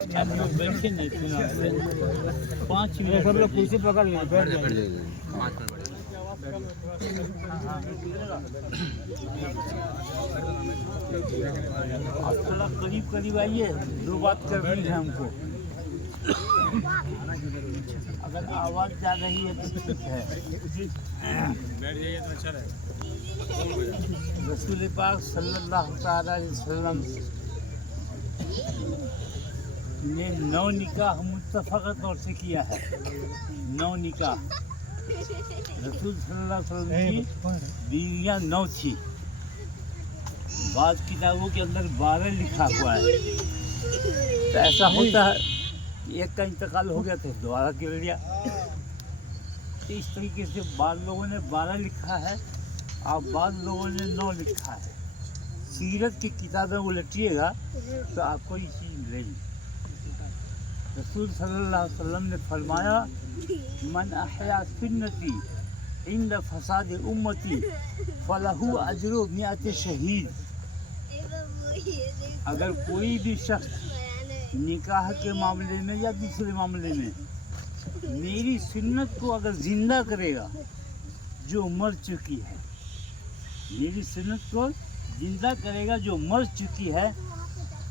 बैठे नहीं सुना 5 मिनट सब लोग कुर्सी पकड़ लिए बैठ जाइए। थोड़ा करीब करीब आइए, दो बात करनी है हमको। अगर आवाज़ जा रही है तो ठीक है। बैठ जाइए तो अच्छा रहेगा। रसूल पाक सल्लल्लाहु तआला अलैहि वसल्लम ने 9 निकाह मुत्तफ़क़ तौर से किया है। 9 निकाह रसूल सल्लल्लाहु अलैहि वसल्लम की बीवियाँ 9 थी। बाद किताबों के अंदर 12 लिखा हुआ है। तो ऐसा होता है कि एक का इंतकाल हो गया तो दोबारा कर लिया। तो इस तरीके से बाद लोगों ने 12 लिखा है और बाद लोगों ने 9 लिखा है। सीरत की किताबें उलटिएगा तो आपको ये चीज़ मिलेगी। रसूल सल्लल्लाहु अलैहि वसल्लम ने फरमाया, मन अहया सुन्नती इंद फसाद उम्मती फलहु अजरु मिअत शहीद। अगर कोई भी शख्स निकाह के मामले में या दूसरे मामले में मेरी सुन्नत को अगर ज़िंदा करेगा जो मर चुकी है, मेरी सुन्नत को ज़िंदा करेगा जो मर चुकी है,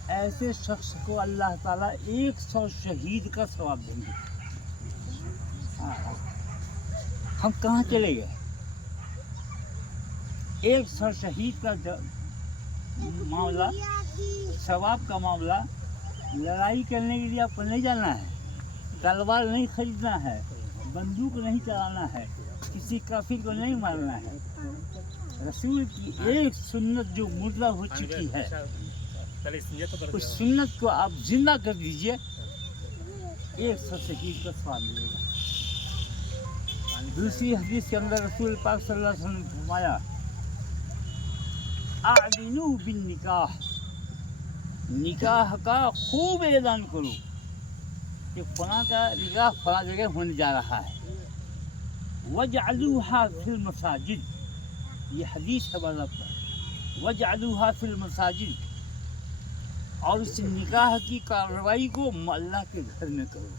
ऐसे शख्स को अल्लाह ताला 100 शहीद का सवाब देंगे। हम कहाँ चले गए? 100 शहीद का मामला, सवाब का मामला। लड़ाई करने के लिए आपको नहीं जाना है, तलवार नहीं खरीदना है, बंदूक नहीं चलाना है, किसी काफिर को नहीं मारना है। रसूल की एक सुन्नत जो मुर्दा हो चुकी है, उस सुन्नत को आप जिंदा कर दीजिए, 100 शहीद का सवाब मिलेगा। दूसरी हदीस के अंदर रसूल पाक सल्लल्लाहु अलैहि वसल्लम ने फरमाया, आदिनु बिन निकाह, निकाह का खूब ऐलान करो कि फलां का निकाह फलां जगह होने जा रहा है। वजअलूहा फिल मसाजिद, ये हदीस है बाज़ात पर। वजअलूहा फिल मसाजिद, और इस निकाह की कार्रवाई को अल्लाह के घर में करो,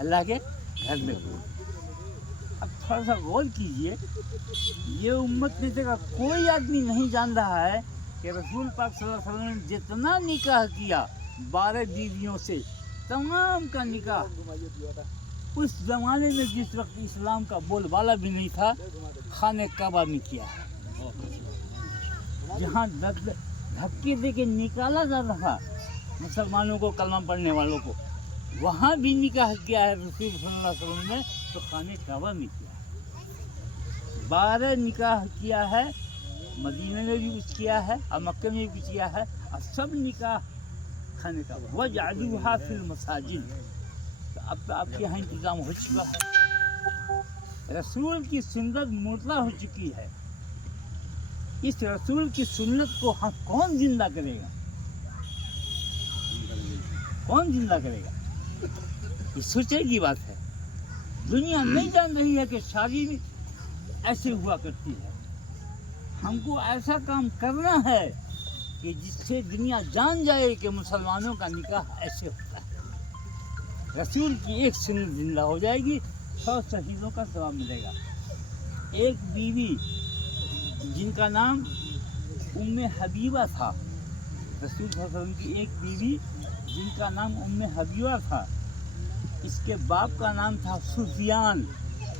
अल्लाह के घर में करो। अब थोड़ा सा गौर कीजिए, ये उम्मत में से कोई आदमी नहीं जान रहा है कि रसूल पाक सल्लल्लाहु अलैहि वसल्लम ने जितना निकाह किया 12 बीवियों से, तमाम का निकाह उस ज़माने में जिस वक्त इस्लाम का बोलबाला भी नहीं था, खाने काबा में किया है। जहाँ धक्के दे के निकाला जाता था मुसलमानों को, कलमा पढ़ने वालों को, वहाँ भी निकाह किया है रसूल सल्लल्लाहु अलैहि वसल्लम ने, तो खाने काबा में किया है। 12 निकाह किया है, मदीने में भी कुछ किया है और मक्के में भी कुछ किया है, और सब निकाह खाने काबा। वजअलूहा फिल मसाजिद, तो अब तो आपके यहाँ इंतज़ाम हो चुका है। रसूल की सुन्नत मुर्दा हो चुकी है। इस रसूल की सुन्नत को हम कौन जिंदा करेगा? कौन जिंदा करेगा? ये सोचने की बात है। दुनिया नहीं जान रही है कि शादी ऐसे हुआ करती है। हमको ऐसा काम करना है कि जिससे दुनिया जान जाए कि मुसलमानों का निकाह ऐसे होता है। रसूल की एक सुन्नत जिंदा हो जाएगी, 100 शहीदों का सवाब मिलेगा। एक बीवी जिनका नाम उम्मे हबीबा था, रसूल सल्लल्लाहु अलैहि वसल्लम की एक बीवी जिनका नाम उम्मे हबीबा था, इसके बाप का नाम था सुफियान,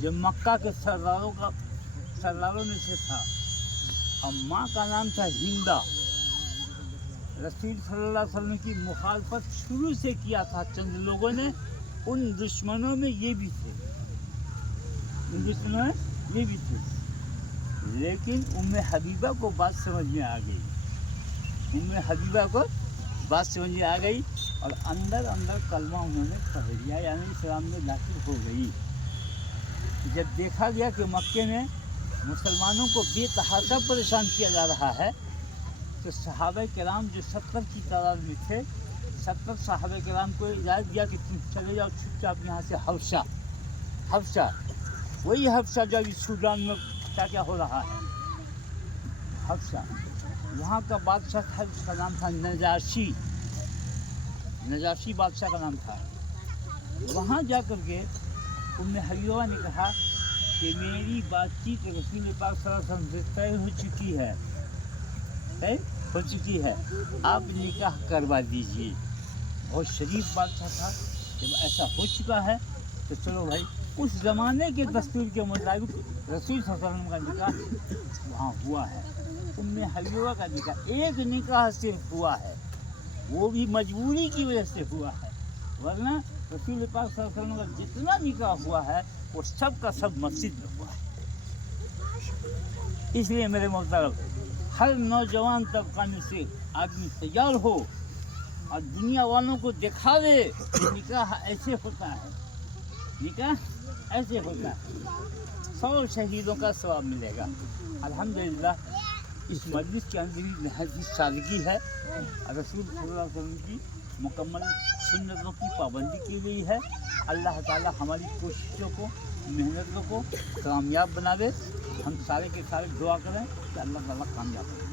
जो मक्का के सरदारों में से था, और माँ का नाम था हिंदा। रसूल सल्लल्लाहु अलैहि वसल्लम की मुखालफत शुरू से किया था चंद लोगों ने, उन दुश्मनों में ये भी थे, उन दुश्मनों में ये भी थे। लेकिन उम्मे हबीबा को बात समझ में आ गई, उम्मे हबीबा को बात समझ में आ गई, और अंदर अंदर कलमा उन्होंने पढ़ लिया, यानी इस्लाम में दाखिल हो गई। जब देखा गया कि मक्के में मुसलमानों को बेतहाशा परेशान किया जा रहा है, तो सहाबा किराम जो 70 की तादाद में थे, 70 सहाबा किराम को इजाज़त दिया कि तुम चले जाओ चुपचाप यहाँ से हबशा। वही हबशा जो अभी सूडान में क्या हो रहा है, हबशा। वहाँ का बादशाह था, जिसका नाम था नजाशी। नजाशी बादशाह का नाम था। वहाँ जा कर के उम्मे हबीबा ने कहा कि मेरी बातचीत रसूल पाक सल्लल्लाहु अलैहि वसल्लम से तय हो चुकी है, तय हो चुकी है, आप निकाह करवा दीजिए। बहुत शरीफ बादशाह था। जब ऐसा हो चुका है तो चलो भाई, उस ज़माने के दस्तूर के मुताबिक रसूल सल्लल्लाहु अलैहि वसल्लम का निकाह वहाँ हुआ है। उम्मे हबीबा का निकाह, एक निकाह सिर्फ हुआ है, वो भी मजबूरी की वजह से हुआ है, वरना रसूल पाक सल्लल्लाहु अलैहि वसल्लम का जितना निकाह हुआ है वो सब का सब मस्जिद में हुआ है। इसलिए मेरे मोहतरम, हर नौजवान तबका में से आदमी तैयार हो और दुनिया वालों को दिखावे कि निकाह ऐसे होता है, निकाह ऐसे होता है। 100 शहीदों का सवाब मिलेगा। अल्हम्दुलिल्लाह इस मजलिस के अंदर भी नहायत ही सादगी है। रसूल सल्लल्लाहु अलैहि वसल्लम की मुकम्मल सुन्नतों की पाबंदी की गई है। अल्लाह ताला हमारी कोशिशों को, मेहनतों को कामयाब बनावे। हम सारे के सारे दुआ करें कि अल्लाह ताला कामयाब करे।